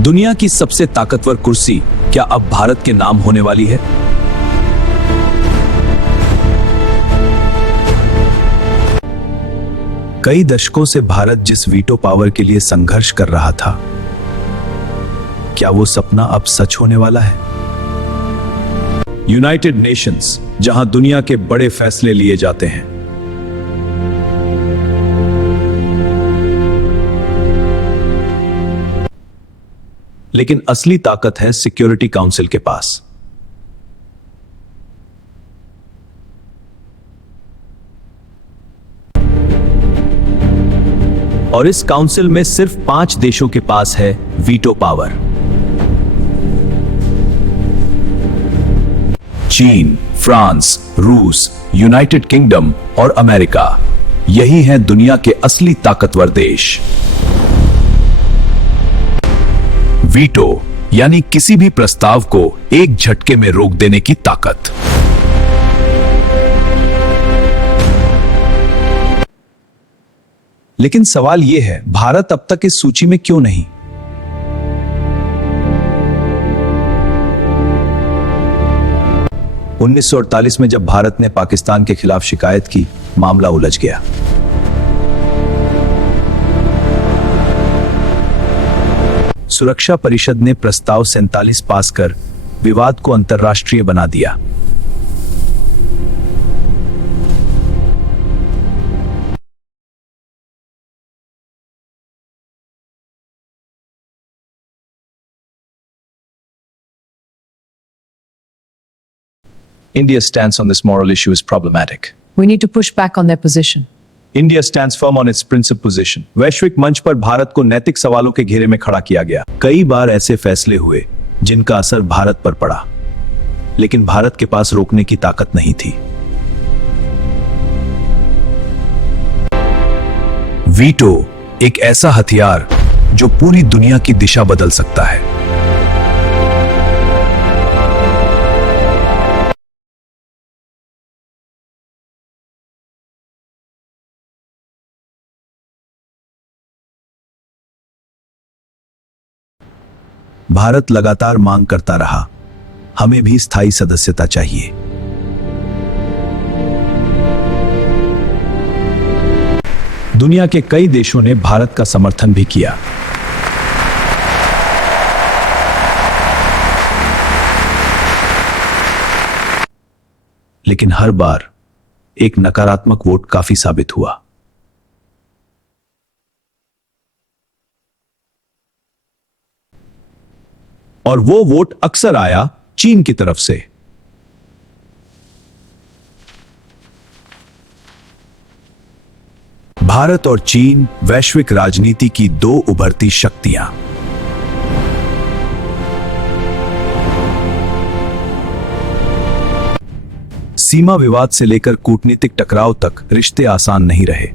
दुनिया की सबसे ताकतवर कुर्सी क्या अब भारत के नाम होने वाली है? कई दशकों से भारत जिस वीटो पावर के लिए संघर्ष कर रहा था, क्या वो सपना अब सच होने वाला है? यूनाइटेड नेशंस, जहां दुनिया के बड़े फैसले लिए जाते हैं, लेकिन असली ताकत है सिक्योरिटी काउंसिल के पास। और इस काउंसिल में सिर्फ 5 देशों के पास है वीटो पावर। चीन, फ्रांस, रूस, यूनाइटेड किंगडम और अमेरिका, यही हैं दुनिया के असली ताकतवर देश। वीटो यानी किसी भी प्रस्ताव को एक झटके में रोक देने की ताकत। लेकिन सवाल यह है, भारत अब तक इस सूची में क्यों नहीं? उन्नीस 1948 में जब भारत ने पाकिस्तान के खिलाफ शिकायत की, मामला उलझ गया। सुरक्षा परिषद ने प्रस्ताव 47 पास कर विवाद को अंतर्राष्ट्रीय बना दिया। India stance on this moral issue is problematic. We need to push back on their position. India stands firm on its principal position. वैश्विक मंच पर भारत को नैतिक सवालों के घेरे में खड़ा किया गया। कई बार ऐसे फैसले हुए जिनका असर भारत पर पड़ा, लेकिन भारत के पास रोकने की ताकत नहीं थी। वीटो एक ऐसा हथियार जो पूरी दुनिया की दिशा बदल सकता है। भारत लगातार मांग करता रहा, हमें भी स्थायी सदस्यता चाहिए। दुनिया के कई देशों ने भारत का समर्थन भी किया। लेकिन हर बार एक नकारात्मक वोट काफी साबित हुआ। और वो वोट अक्सर आया चीन की तरफ से। भारत और चीन वैश्विक राजनीति की दो उभरती शक्तियां। सीमा विवाद से लेकर कूटनीतिक टकराव तक रिश्ते आसान नहीं रहे।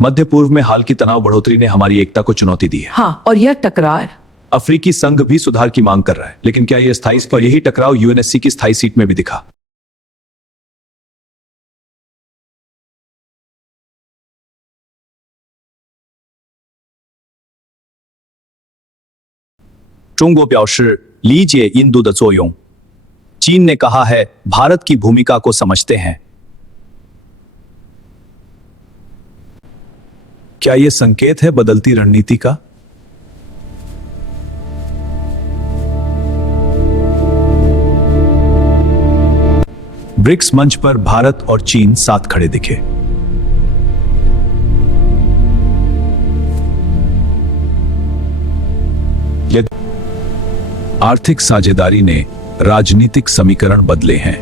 मध्य पूर्व में हाल की तनाव बढ़ोतरी ने हमारी एकता को चुनौती दी है। हाँ, और यह टकराव अफ्रीकी संघ भी सुधार की मांग कर रहा है, लेकिन क्या यह स्थायी पर यही टकराव यूएनएससी की स्थायी सीट में भी दिखा। चोंगो प्याओशी लीजिए इंदू द जोयोंग। चीन ने कहा है, भारत की भूमिका को समझते हैं। क्या यह संकेत है बदलती रणनीति का? ब्रिक्स मंच पर भारत और चीन साथ खड़े दिखे। आर्थिक साझेदारी ने राजनीतिक समीकरण बदले हैं।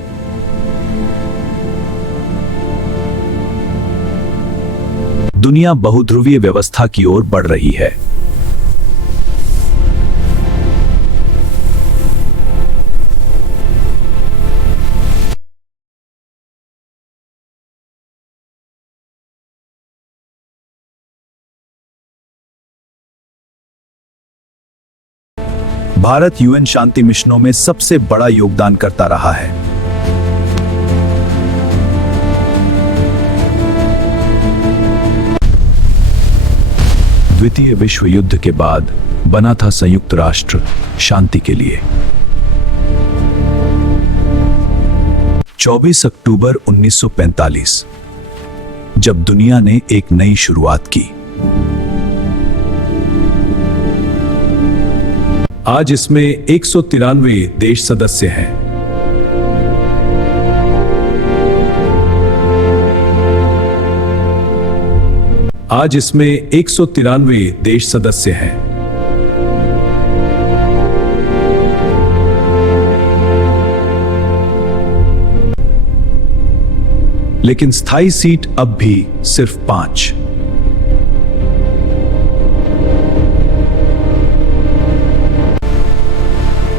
दुनिया बहुध्रुवीय व्यवस्था की ओर बढ़ रही है। भारत यूएन शांति मिशनों में सबसे बड़ा योगदान करता रहा है। द्वितीय विश्व युद्ध के बाद बना था संयुक्त राष्ट्र शांति के लिए। 24 अक्टूबर 1945 जब दुनिया ने एक नई शुरुआत की। आज इसमें 193 देश सदस्य हैं। आज इसमें 193 देश सदस्य हैं। लेकिन स्थायी सीट अब भी सिर्फ 5।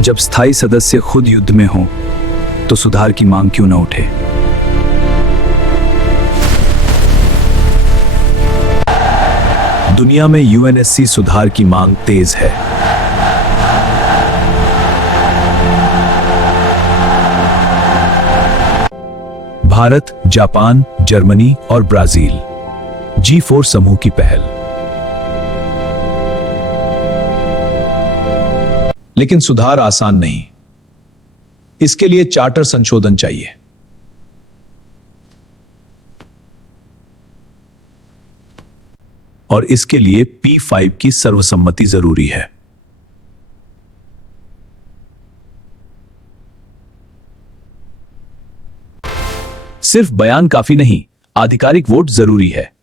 जब स्थायी सदस्य खुद युद्ध में हो तो सुधार की मांग क्यों न उठे। दुनिया में यूएनएससी सुधार की मांग तेज है। भारत, जापान, जर्मनी और ब्राजील G4 समूह की पहल। लेकिन सुधार आसान नहीं। इसके लिए चार्टर संशोधन चाहिए। और इसके लिए P5 की सर्वसम्मति जरूरी है। सिर्फ बयान काफी नहीं, आधिकारिक वोट जरूरी है।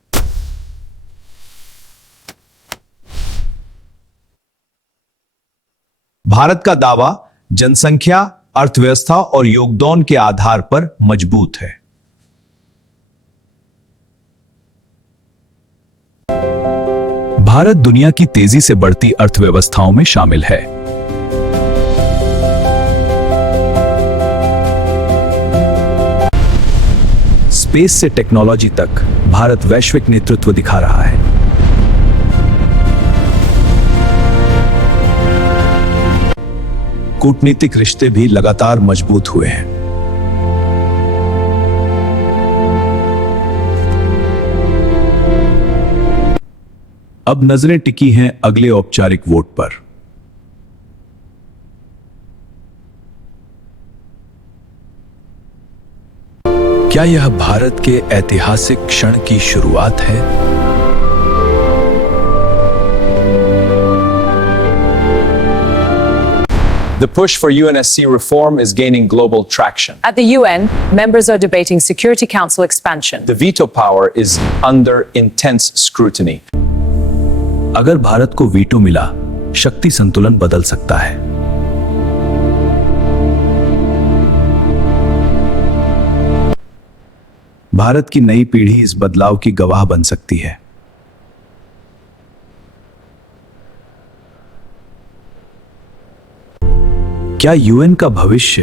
भारत का दावा जनसंख्या, अर्थव्यवस्था और योगदान के आधार पर मजबूत है। भारत दुनिया की तेजी से बढ़ती अर्थव्यवस्थाओं में शामिल है। स्पेस से टेक्नोलॉजी तक भारत वैश्विक नेतृत्व दिखा रहा है। कूटनीतिक रिश्ते भी लगातार मजबूत हुए हैं। अब नजरें टिकी हैं अगले औपचारिक वोट पर। क्या यह भारत के ऐतिहासिक क्षण की शुरुआत है? The push for UNSC reform is gaining global traction. At the UN, members are debating Security Council expansion. The veto power is under intense scrutiny. अगर भारत को वीटो मिला, शक्ति संतुलन बदल सकता है। भारत की नई पीढ़ी इस बदलाव की गवाह बन सकती है। क्या यूएन का भविष्य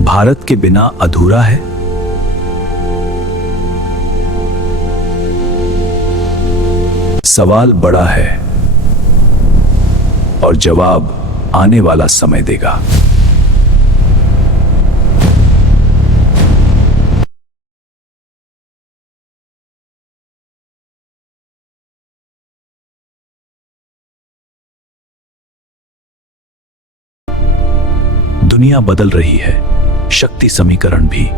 भारत के बिना अधूरा है? सवाल बड़ा है और जवाब आने वाला समय देगा। दुनिया बदल रही है, शक्ति समीकरण भी।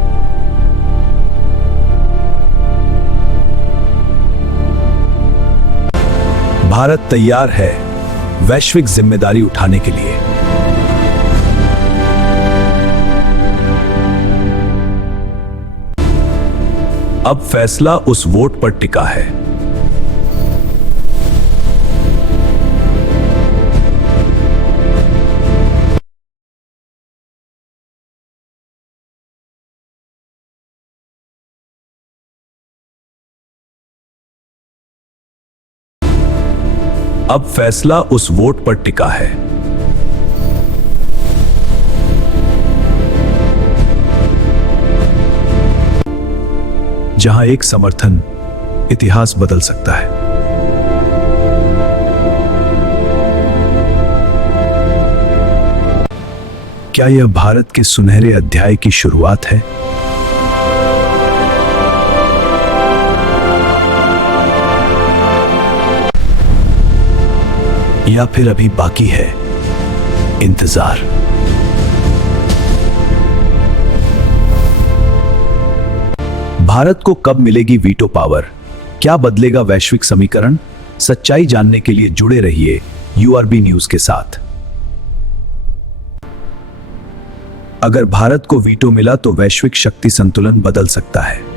भारत तैयार है वैश्विक जिम्मेदारी उठाने के लिए। अब फैसला उस वोट पर टिका है। अब फैसला उस वोट पर टिका है। जहां एक समर्थन इतिहास बदल सकता है। क्या यह भारत के सुनहरे अध्याय की शुरुआत है? या फिर अभी बाकी है इंतजार। भारत को कब मिलेगी वीटो पावर? क्या बदलेगा वैश्विक समीकरण? सच्चाई जानने के लिए जुड़े रहिए यूआरबी न्यूज के साथ। अगर भारत को वीटो मिला तो वैश्विक शक्ति संतुलन बदल सकता है।